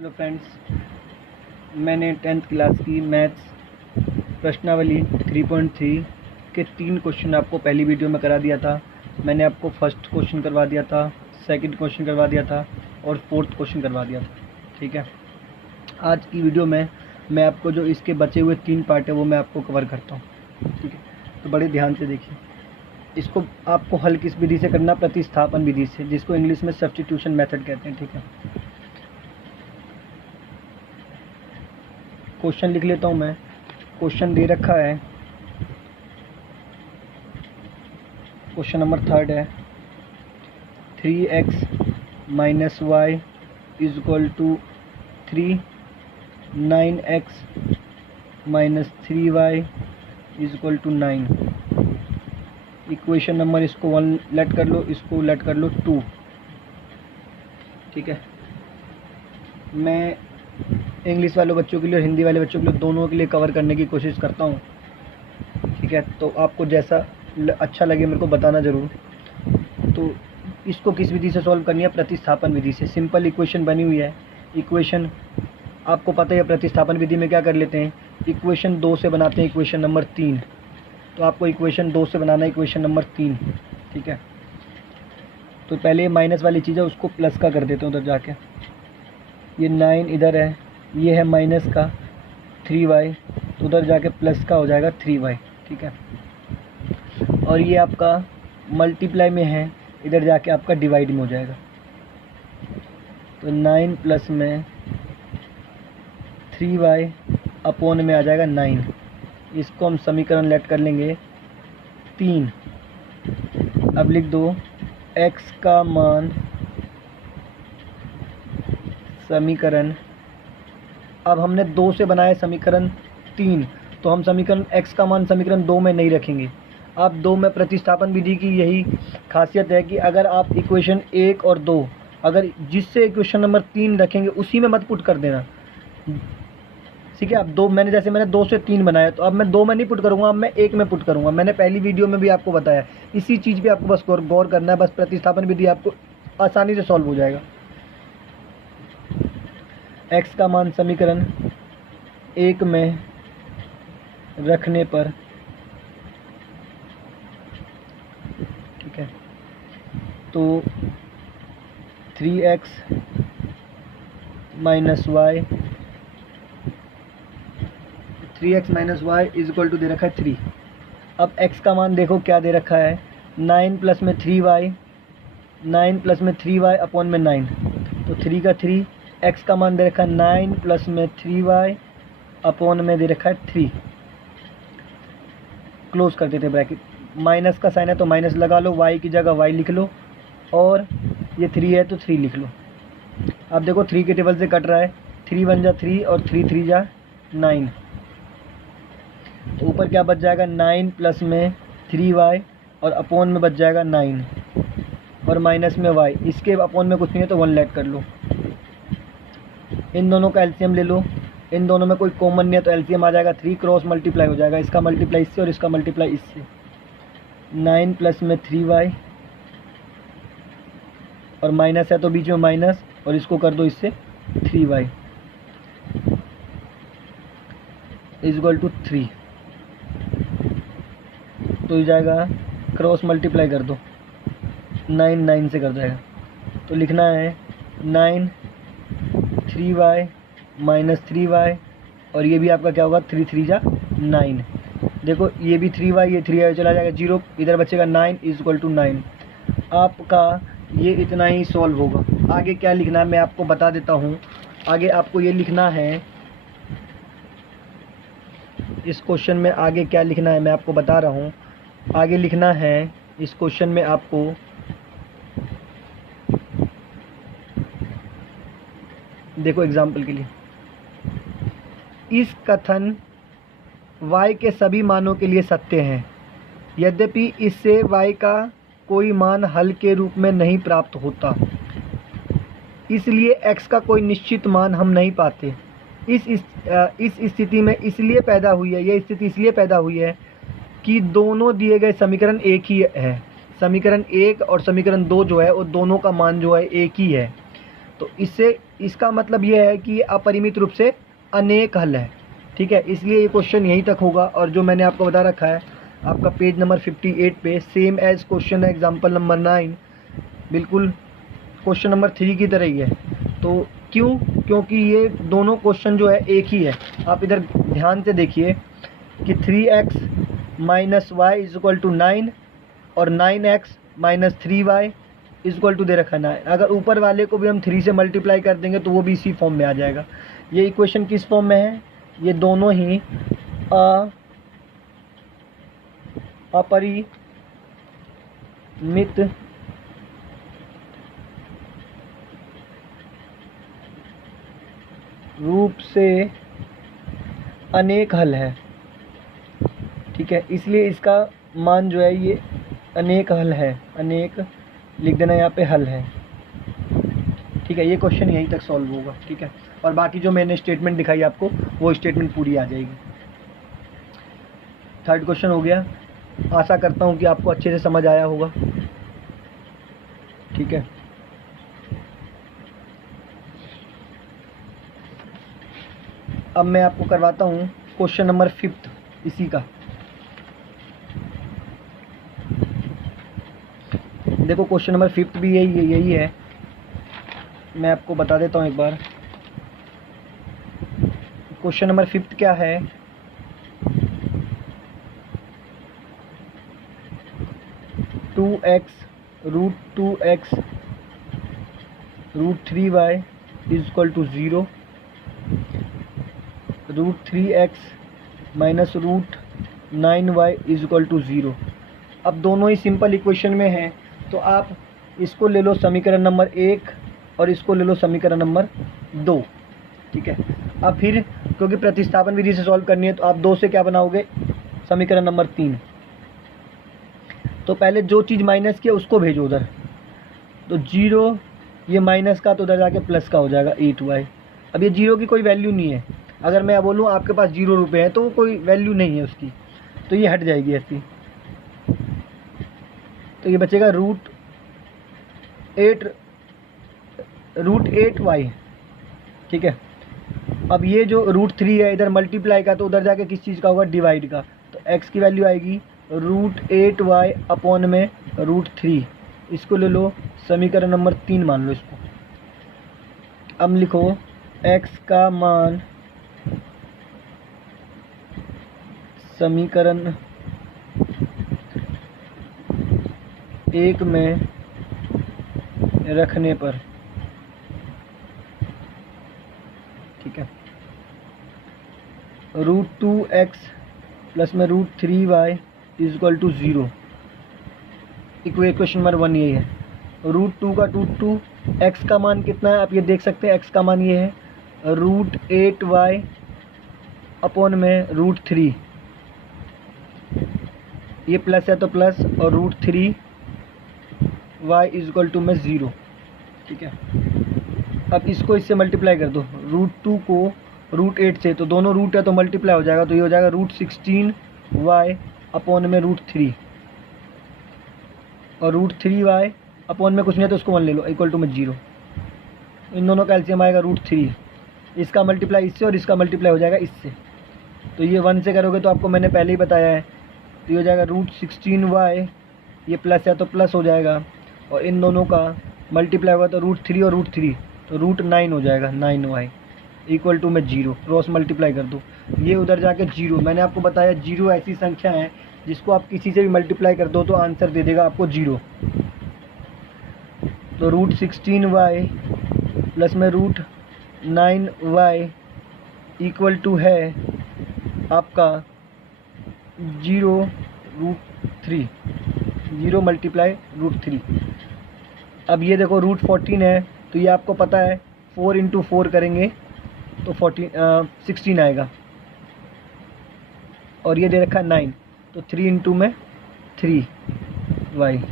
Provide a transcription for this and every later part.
Hello friends, मैंने 10th class की maths प्रश्नावली 3.3 के 3 क्वेश्चन आपको पहली वीडियो में करा दिया था। मैंने आपको फर्स्ट क्वेश्चन करवा दिया था, सेकंड क्वेश्चन करवा दिया था और फोर्थ क्वेश्चन करवा दिया था। ठीक है, आज की वीडियो में मैं आपको जो इसके बचे हुए 3 पार्ट है वो मैं आपको कवर करता हूँ। ठीक है, तो बड़े ध्यान से देखिए। इसको आपको हल किस विधि से करना? प्रतिस्थापन विधि से, जिसको इंग्लिश में सब्स्टिट्यूशन मेथड कहते हैं। ठीक है, क्वेश्चन लिख लेता हूँ मैं। क्वेश्चन दे रखा है, क्वेश्चन नंबर 3 है, 3x minus Y is equal to 3, 9x minus 3y is equal to 9। Equation number इसको 1 लेट कर लो, इसको लेट कर लो 2। ठीक है, मैं इंग्लिश वाले बच्चों के लिए और हिंदी वाले बच्चों के लिए दोनों के लिए कवर करने की कोशिश करता हूँ। ठीक है, तो आपको जैसा अच्छा लगे मेरे को बताना ज़रूर। तो इसको किस विधि से सॉल्व करनी है? प्रतिस्थापन विधि से। सिंपल इक्वेशन बनी हुई है। इक्वेशन आपको पता है, प्रतिस्थापन विधि में क्या कर लेते हैं, इक्वेशन 2 से बनाते हैं इक्वेशन नंबर 3। तो आपको इक्वेशन 2 से बनाना है इक्वेशन नंबर 3। ठीक है, तो पहले माइनस वाली चीज़ है उसको प्लस का कर देते हैं उधर जाके। ये 9 इधर है, ये है माइनस का 3y, तो उधर जाके प्लस का हो जाएगा 3y। ठीक है, और ये आपका मल्टीप्लाई में है, इधर जाके आपका डिवाइड में हो जाएगा। तो 9 प्लस में 3y अपॉन में आ जाएगा 9। इसको हम समीकरण लेट कर लेंगे 3। अब लिख दो x का मान समीकरण, अब हमने 2 से बनाया समीकरण 3, तो हम समीकरण x का मान समीकरण 2 में नहीं रखेंगे। अब 2 में प्रतिस्थापन विधि की यही खासियत है कि अगर आप इक्वेशन 1 और 2 अगर जिससे इक्वेशन नंबर 3 रखेंगे उसी में मत पुट कर देना। ठीक है, अब 2 मैंने 2 से 3 बनाया, तो अब मैं 2 में नहीं पुट करूँगा, अब मैं 1 में पुट करूँगा। मैंने पहली वीडियो में भी आपको बताया, इसी चीज़ पे आपको बस गौर करना है। बस प्रतिस्थापन विधि आपको आसानी से सॉल्व हो जाएगा। x का मान समीकरण 1 में रखने पर, ठीक है, तो 3x minus y, 3x minus Y is equal to दे रखा है 3। अब x का मान देखो क्या दे रखा है, 9 प्लस में 3y, 9 प्लस में 3y अपॉन में 9, तो 3 का 3। x का मान दे रखा है 9 प्लस में 3y अपॉन में दे रखा है 3। क्लोज कर देते ब्रैकेट। माइनस का साइन है तो माइनस लगा लो, y की जगह y लिख लो, और ये 3 है तो 3 लिख लो। अब देखो 3 के टेबल से कट रहा है, 3 1 जा 3 और 3 3 जा 9, तो ऊपर क्या बच जाएगा, 9 प्लस में 3y और अपॉन में बच जाएगा 9 और माइनस में y। इसके अपॉन में कुछ नहीं है तो 1 लेट कर लो। इन दोनों का एलसीएम ले लो, इन दोनों में कोई कॉमन नहीं है तो एलसीएम आ जाएगा 3, क्रॉस मल्टीप्लाई हो जाएगा, इसका मल्टीप्लाई इससे और इसका मल्टीप्लाई इससे। 9 प्लस में 3y और माइनस है तो बीच में माइनस, और इसको कर दो इससे 3y इज इक्वल टू 3। तो हो जाएगा, क्रॉस मल्टीप्लाई कर दो, 9 9 से कर जाएगा, तो लिखना है 9 3y माइनस 3y, और ये भी आपका क्या होगा, 3 3 जा 9। देखो ये भी 3y, ये 3y चला जाएगा 0, इधर बचेगा 9 इज इक्वल टू 9। आपका ये इतना ही सॉल्व होगा। आगे क्या लिखना है मैं आपको बता देता हूँ। आगे आपको ये लिखना है, इस क्वेश्चन में आगे क्या लिखना है मैं आपको बता रहा हूँ। आगे लिखना है इस क्वेश्चन में आपको, देखो एग्जाम्पल के लिए, इस कथन y के सभी मानों के लिए सत्य है, यद्यपि इससे y का कोई मान हल के रूप में नहीं प्राप्त होता, इसलिए x का कोई निश्चित मान हम नहीं पाते। इस स्थिति में इसलिए पैदा हुई है, यह स्थिति इसलिए पैदा हुई है कि दोनों दिए गए समीकरण एक ही है। समीकरण 1 और समीकरण 2 जो है वो दोनों का मान जो है एक ही है। तो इससे इसका मतलब ये है कि ये अपरिमित रूप से अनेक हल है, ठीक है। इसलिए ये क्वेश्चन यहीं तक होगा। और जो मैंने आपको बता रखा है आपका पेज नंबर 58 पे, same as question example number 9, बिल्कुल क्वेश्चन नंबर 3 की तरह ही है। तो क्यों? क्योंकि ये दोनों क्वेश्चन जो है एक ही है। आप इधर ध्यान से देखिए कि 3x minus Y is equal to 9 और 9x minus 3y is equal to दे रखा है 9। अगर ऊपर वाले को भी हम 3 से मल्टीप्लाई कर देंगे तो वो भी इसी फॉर्म में आ जाएगा। ये इक्वेशन किस फॉर्म में है? ये दोनों ही अपरिमित रूप से अनेक हल है, ठीक है। इसलिए इसका मान जो है ये अनेक हल है, अनेक लिख देना यहाँ पे हल है, ठीक है। ये क्वेश्चन यहीं तक सॉल्व होगा, ठीक है। और बाकी जो मैंने स्टेटमेंट दिखाई आपको वो स्टेटमेंट पूरी आ जाएगी। थर्ड क्वेश्चन हो गया। आशा करता हूँ कि आपको अच्छे से समझ आया होगा, ठीक है। अब मैं आपको करवाता हूँ क्वेश्चन नंबर 5 इसी का। देखो क्वेश्चन नंबर 5 भी यही है। मैं आपको बता देता हूँ एक बार। क्वेश्चन नंबर 5 क्या है? Two X root 3y is equal to 0, root 3x minus root 9y is equal to 0। अब दोनों ही सिंपल इक्वेशन में हैं, तो आप इसको ले लो समीकरण नंबर 1 और इसको ले लो समीकरण नंबर 2, ठीक है। अब फिर क्योंकि प्रतिस्थापन विधि से सॉल्व करनी है तो आप 2 से क्या बनाओगे? समीकरण नंबर 3। तो पहले जो चीज़ माइनस की है उसको भेजो उधर, तो 0 ये माइनस का तो उधर जाके प्लस का हो जाएगा 8y। अब ये 0 की कोई वैल्यू नहीं है। अगर मैं बोलूँ आपके पास 0 रुपये हैं तो वो कोई वैल्यू नहीं है उसकी, तो ये हट जाएगी ऐसी। तो ये बचेगा रूट 8y, ठीक है। अब ये जो रूट 3 है इधर मल्टीप्लाई का तो उधर जाके किस चीज़ का होगा? डिवाइड का। तो x की वैल्यू आएगी रूट 8y अपॉन में रूट 3। इसको ले लो समीकरण नंबर 3 मान लो इसको। अब लिखो x का मान समीकरण 1 में रखने पर, ठीक है, रूट 2x प्लस में root 3y is equal to 0। Equation number 1 यही है। रूट 2 का रूट 2, x का मान कितना है आप ये देख सकते हैं। x का मान ये है रूट 8y अपॉन में रूट 3, ये प्लस है तो प्लस, और root 3y is equal to में 0, ठीक है। अब इसको इससे मल्टीप्लाई कर दो, रूट 2 को रूट 8 से, तो दोनों रूट है तो मल्टीप्लाई हो जाएगा, तो ये हो जाएगा रूट 16y अपॉन में रूट 3, और रूट 3y अपॉन में कुछ नहीं है तो उसको 1 ले लो इक्वल टू में 0। इन दोनों का एलसीएम आएगा रूट 3, इसका मल्टीप्लाई इससे और इसका मल्टीप्लाई हो जाएगा इससे, तो ये 1 से करोगे तो आपको मैंने पहले ही बताया है, तो ये हो जाएगा रूट 16y, ये प्लस है तो प्लस हो जाएगा, और इन दोनों का मल्टीप्लाई होगा तो रूट 3 और रूट 3, तो रूट 9 हो जाएगा 9y इक्वल टू में 0। क्रॉस मल्टीप्लाई कर दो, ये उधर जाके 0। मैंने आपको बताया 0 ऐसी संख्या है जिसको आप किसी से भी मल्टीप्लाई कर दो तो आंसर दे देगा आपको 0। तो रूट 16y प्लस में रूट 9y इक्वल टू है आपका 0 रूट 3, 0 मल्टीप्लाई रूट 3। अब ये देखो रूट 14 है तो ये आपको पता है 4 इंटू 4 करेंगे तो 16 आएगा, और ये दे रखा है 9, तो 3 इंटू में 3y।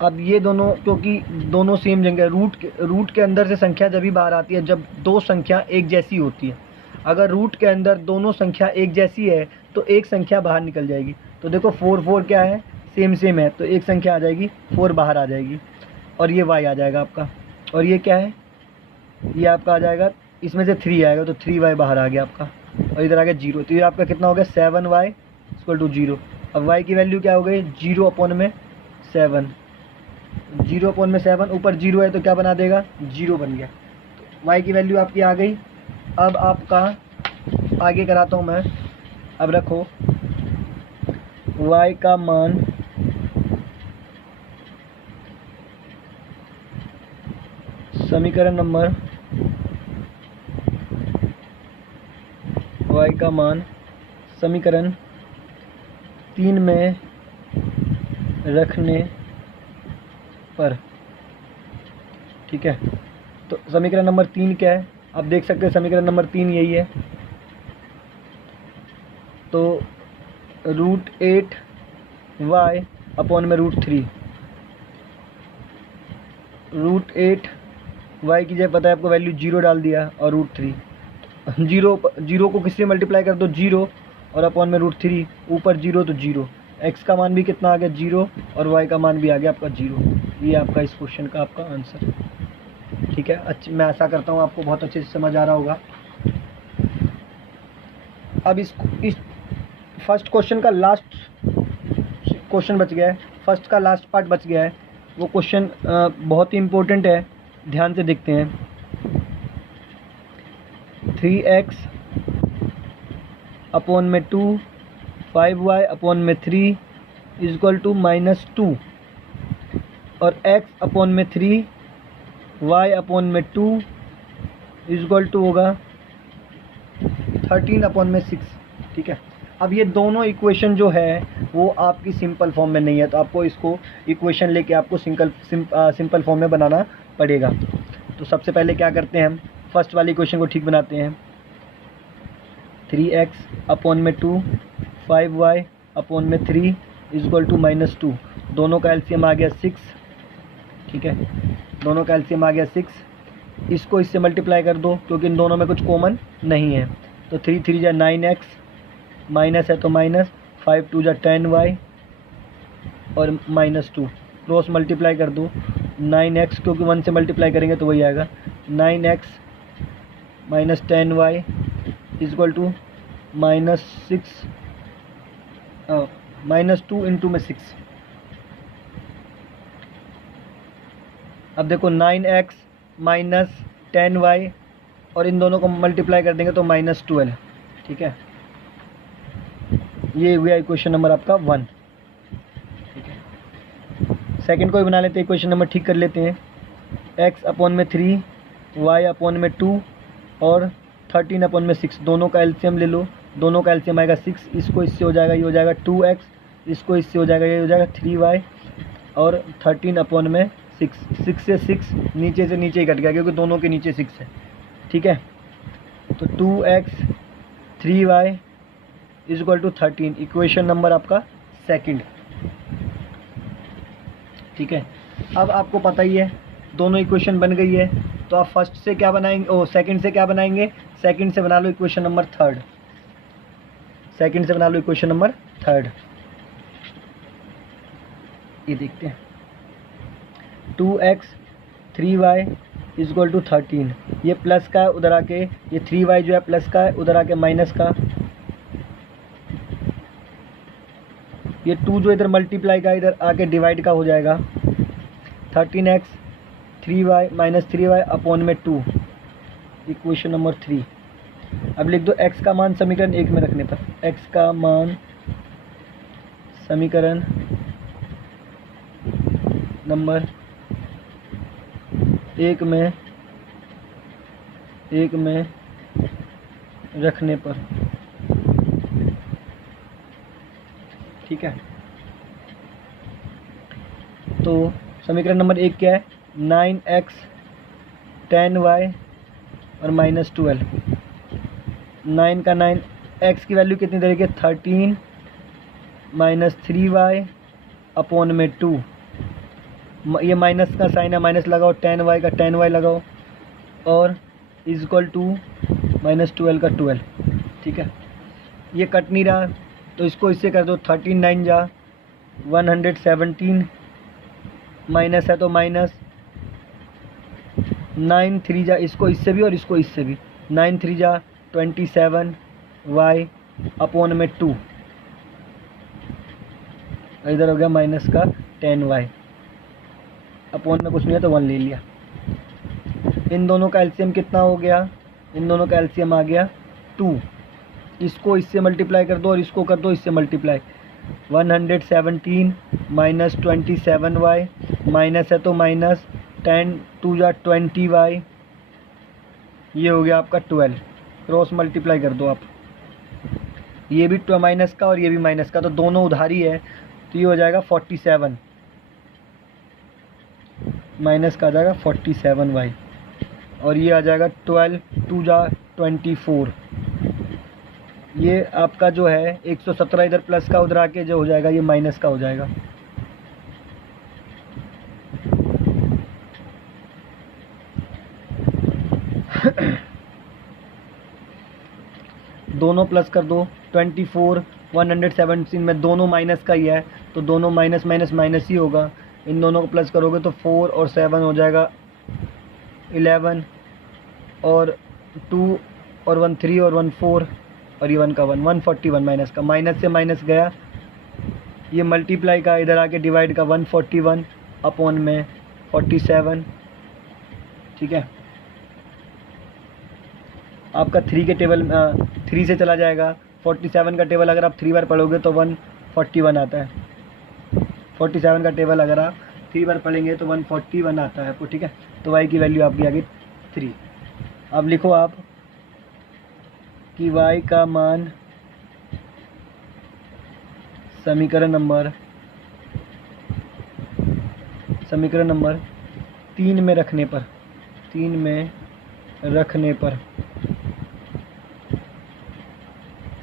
अब ये दोनों क्योंकि दोनों सेम जगह, रूट के अंदर से संख्या जब भी बाहर आती है जब दो संख्या एक जैसी होती है। अगर रूट के अंदर दोनों संख्या एक जैसी है तो एक संख्या बाहर निकल जाएगी। तो देखो 4 क्या है, सेम है, तो एक संख्या आ जाएगी 4 बाहर आ जाएगी, और ये y आ जाएगा आपका। और ये क्या है, ये आपका आ जाएगा, इसमें से 3 आएगा तो 3y बाहर आ गया आपका, और इधर आ गया 0, तो ये आपका कितना हो गया 7y इक्वल टू 0। अब y की वैल्यू क्या हो गई 0/7, 0/7, ऊपर 0 है तो क्या बना देगा 0 बन गया, तो y की वैल्यू आपकी आ गई। अब आपका आगे कराता हूँ मैं, अब रखो y का मान समीकरण नंबर y का मान समीकरण 3 में रखने पर, ठीक है। तो समीकरण नंबर 3 क्या है, आप देख सकते हैं समीकरण नंबर 3 यही है। तो √8y अपॉन में √3, √8y की जगह पता है आपको वैल्यू 0 डाल दिया, और √3, 0 को किससे मल्टीप्लाई कर दो 0, और अपॉन में √3, ऊपर 0 तो 0, x का मान भी कितना आ गया 0, और y का मान भी आ गया आपका 0। ये आपका इस क्वेश्चन का आपका आंसर, ठीक है। अच्छा, मैं आशा करता हूँ आपको बहुत अच्छे से समझ आ रहा होगा। अब इस फर्स्ट क्वेश्चन का लास्ट क्वेश्चन बच गया है, फर्स्ट का लास्ट पार्ट बच गया है। वो क्वेश्चन बहुत ही इम्पोर्टेंट है, ध्यान से देखते हैं। 3x अपॉन में 2, 5y अपॉन में 3 इक्वल टू -2, और x अपॉन में 3, y अपॉन में 2 इक्वल टू होगा 13 अपॉन में 6, ठीक है। अब ये दोनों इक्वेशन जो है वो आपकी सिंपल फॉर्म में नहीं है, तो आपको इसको इक्वेशन लेके आपको सिंपल फॉर्म में बनाना पड़ेगा। तो सबसे पहले क्या करते हैं हम, फर्स्ट वाली इक्वेशन को ठीक बनाते हैं। 3x अपॉन में 2, 5y अपॉन में 3 इक्वल टू -2, दोनों का एलसीएम आ गया 6, ठीक है। दोनों का एलसीएम आ गया 6, इसको इससे मल्टीप्लाई कर दो क्योंकि इन दोनों में कुछ कॉमन नहीं है। तो 3 3 जा 9x, माइनस है तो माइनस, 5 2 जा 10y, और -2 क्रॉस मल्टीप्लाई कर दो, 9x क्योंकि 1 से मल्टीप्लाई करेंगे तो वही आएगा, 9x minus 10y equal to -2 into में 6। अब देखो 9x माइनस 10y, और इन दोनों को मल्टीप्लाई कर देंगे तो -12, ठीक है। ये हुआ इक्वेशन नंबर आपका 1, ठीक है। सेकंड को भी बना लेते हैं, इक्वेशन नंबर ठीक कर लेते हैं। x अपॉन में 3, y अपॉन में 2, और 13 अपॉन में 6, दोनों का एलसीएम ले लो, दोनों का एलसीएम आएगा 6, इसको इससे हो जाएगा, ये हो जाएगा 2x, इसको इससे हो जाएगा, ये हो जाएगा 3y, और 13 अपॉन में 6, 6 से 6 नीचे से नीचे ही कट गया क्योंकि दोनों के नीचे 6 है, ठीक है। तो 2x 3y equal to 13, equation number आपका सेकंड, ठीक है। अब आपको पता ही है दोनों इक्वेशन बन गई है, तो आप फर्स्ट से क्या बनाएंगे, सेकंड से क्या बनाएंगे, सेकंड से बना लो इक्वेशन नंबर थर्ड, सेकंड से बना लो इक्वेशन नंबर थर्ड। ये देखते हैं, 2x 3y इक्वल टू 13, ये प्लस का है उधर आके, ये 3y जो है प्लस का है उधर आके माइनस का, ये 2 जो इधर मल्टीप्लाई का इधर आके डिवाइड का हो जाएगा, 13x 3y minus 3y upon में 2, इक्वेशन नंबर 3। अब लिख दो x का मान समीकरण 1 में रखने पर, x का मान समीकरण नंबर 1 में रखने पर, ठीक है। तो समीकरण नंबर 1 क्या है, 9x 10y और -12, 9 का 9, x की वैल्यू कितनी तरीके 13 माइनस 3y अपॉन में 2, ये माइनस का साइन है माइनस लगाओ, 10y का 10y लगाओ, और इक्वल टू -12 का 12, ठीक है। ये कट नहीं रहा तो इसको इससे कर दो, 13 9 जा 117, माइनस है तो माइनस, 9 3 जा, इसको इससे भी और इसको इससे भी, 9 3 जा 27 वाई अपॉन में 2, इधर हो गया माइनस का 10 वाई, अपॉन में कुछ नहीं है तो 1 ले लिया। इन दोनों का एलसीएम कितना हो गया, इन दोनों का एलसीएम आ गया 2, इसको इससे मल्टीप्लाई कर दो और इसको कर दो इससे मल्टीप्लाई, 117 माइनस 27 वाई, माइनस है तो माइनस, 10 2 जा 20 वाई, ये हो गया आपका 12, क्रॉस मल्टीप्लाई कर दो आप, ये भी माइनस का और ये भी माइनस का, तो दोनों उधारी है, तो ये हो जाएगा 47, माइनस का आ जाएगा 47 वाई, और ये आ जाएगा 12 2 जा 24, ये आपका जो है 117 इधर प्लस का उधर आके जो हो जाएगा ये माइनस का हो जाएगा। दोनों प्लस कर दो, 24 117 में दोनों माइनस का ही है, तो दोनों माइनस माइनस माइनस ही होगा, इन दोनों को प्लस करोगे तो 4 और 7 हो जाएगा 11, और 2 और 1 3 और 1 4, और ये 1 का 1 141 माइनस का, माइनस से माइनस गया, ये मल्टीप्लाई का इधर आके डिवाइड का 141 अपॉन में 47, ठीक है। आपका 3 के टेबल 3 से चला जाएगा, 47 का टेबल अगर आप 3 बार पढ़ोगे तो 141 आता है, 47 का टेबल अगर आप 3 बार पढ़ेंगे तो 141 आता है आपको, ठीक है। तो y की वैल्यू आपकी आ गई 3। अब लिखो आप कि y का मान समीकरण नंबर 3 में रखने पर,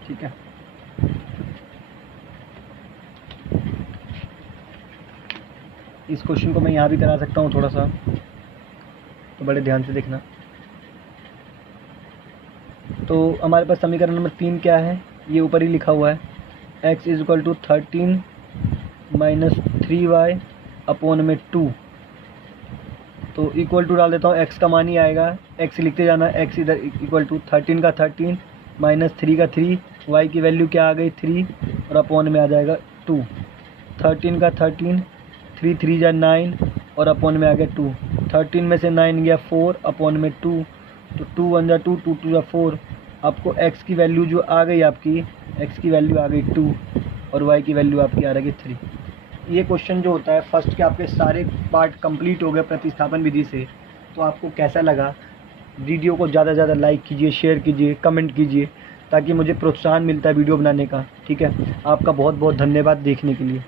ठीक है। इस क्वेश्चन को मैं यहाँ भी करा सकता हूँ थोड़ा सा, तो बड़े ध्यान से देखना। तो हमारे पास समीकरण नंबर 3 क्या है, ये ऊपर ही लिखा हुआ है, x is equal to 13 minus 3y upon में 2, तो इक्वल टू डाल देता हूँ, x का मान ही आएगा, x लिखते जाना, x इधर इक्वल टू 13 का 13 माइनस 3 का 3, y की वैल्यू क्या आ गई 3, और अपॉन में आ जाएगा 2, 13 का 13, 3 3 जा 9, और अपॉन में आ गया 2, 13 में से 9 गया 4 अपॉन में 2, तो 2 1 जा 2 2 2 जा 4, आपको x की वैल्यू जो आ गई आपकी, x की वैल्यू आ गई 2, और y की वैल्यू आपकी आ रही 3। ये क्वेश्चन जो होता है फर्स्ट के आपके सारे पार्ट कंप्लीट हो गए प्रतिस्थापन विधि से। तो आपको कैसा लगा, वीडियो को ज़्यादा से ज़्यादा लाइक कीजिए, शेयर कीजिए, कमेंट कीजिए, ताकि मुझे प्रोत्साहन मिलता है वीडियो बनाने का, ठीक है। आपका बहुत बहुत धन्यवाद देखने के लिए।